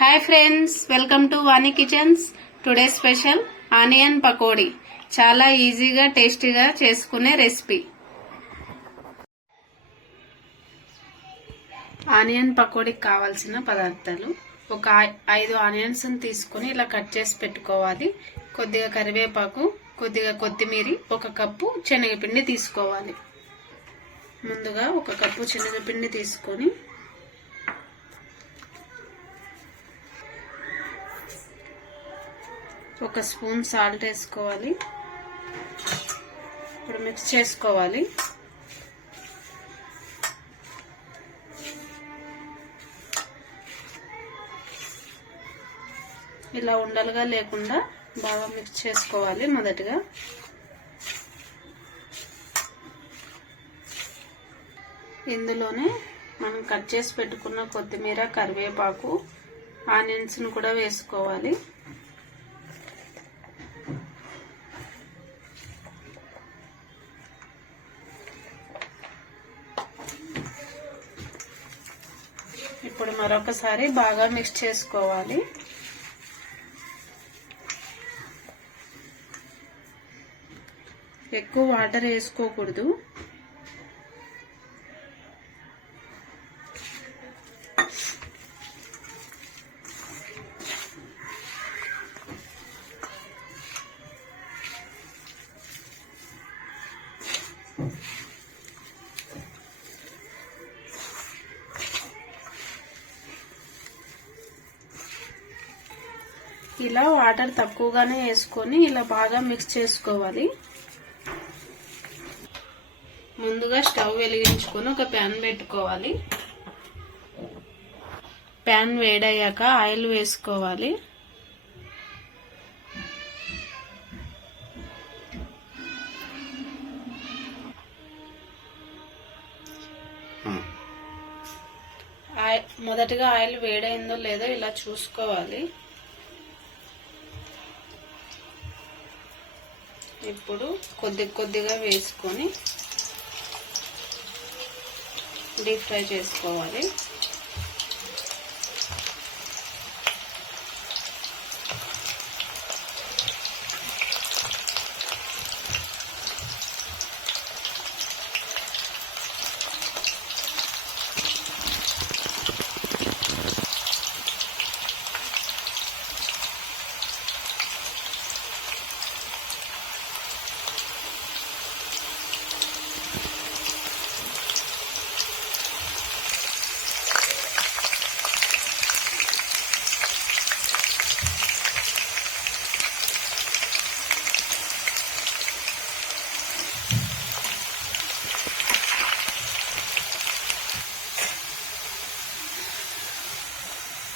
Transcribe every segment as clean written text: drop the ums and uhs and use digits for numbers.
Hi friends, welcome to Vani kitchens. Today special onion pakodi. చాలా ఈజీగా టేస్టీగా చేసుకునే రెసిపీ. ఆనియన్ పకోడీకి కావాల్సిన పదార్థాలు: ఒక 5 ఆనియన్స్ తీసుకుని ఇలా కట్ చేసి పెట్టుకోవాలి. కొద్దిగా కరివేపాకు, కొద్దిగా కొత్తిమీర, 1 కప్పు శనగపిండి తీసుకోవాలి. ముందుగా 1 కప్పు శనగపిండి తీసుకొని 1 స్పూన్ సాల్ట్ వేసుకోవాలి. ఇప్పుడు మిక్స్ చేసుకోవాలి. ఇలా ఉండలుగా లేకుండా బాగా మిక్స్ చేసుకోవాలి. మొదటిగా ఇందులోనే మనం కట్ చేసి పెట్టుకున్న కొత్తిమీర, కరివేపాకు, ఆనియన్స్ ను కూడా వేసుకోవాలి. ఇప్పుడు మరొకసారి బాగా మిక్స్ చేసుకోవాలి. ఎక్కువ వాటర్ వేసుకోకూడదు. ఇలా వాటర్ తక్కువగానే వేసుకొని ఇలా బాగా మిక్స్ చేసుకోవాలి. ముందుగా స్టవ్ వెలిగించుకొని ఒక ప్యాన్ పెట్టుకోవాలి. ప్యాన్ వేడయ్యాక ఆయిల్ వేసుకోవాలి. మొదటగా ఆయిల్ వేడైందో లేదో ఇలా చూసుకోవాలి. ఇప్పుడు కొద్దిగా వేసుకొని డీప్ ఫ్రై చేసుకోవాలి.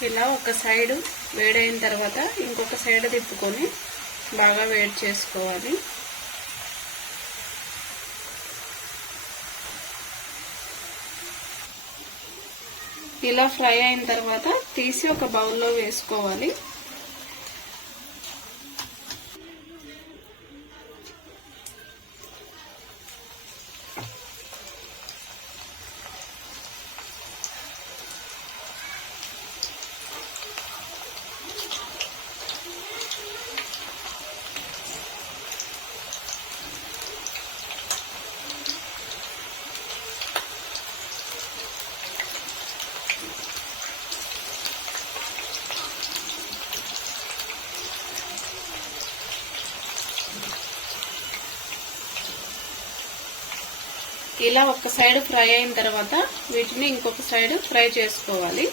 ఇలా ఒక సైడ్ వేడైన తర్వాత ఇంకొక సైడ్ తిప్పుకొని బాగా వేడి చేసుకోవాలి. ఇలా ఫ్రై అయిన తర్వాత తీసి ఒక బౌల్లో వేసుకోవాలి. ఇలా ఒక సైడ్ ఫ్రై అయిన తర్వాత వీటిని ఇంకొక సైడ్ ఫ్రై చేసుకోవాలి.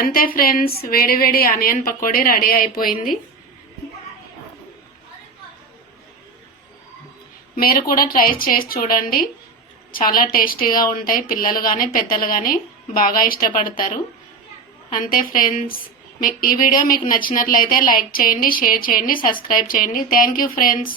అంతే ఫ్రెండ్స్, వేడి వేడి ఆనియన్ పకోడీ రెడీ అయిపోయింది. మీరు కూడా ట్రై చేసి చూడండి. చాలా టేస్టీగా ఉంటాయి. పిల్లలు కానీ పెద్దలు కానీ బాగా ఇష్టపడతారు. అంతే ఫ్రెండ్స్, ఈ వీడియో మీకు నచ్చినట్లయితే లైక్ చేయండి, షేర్ చేయండి, సబ్స్క్రైబ్ చేయండి. Thank you friends.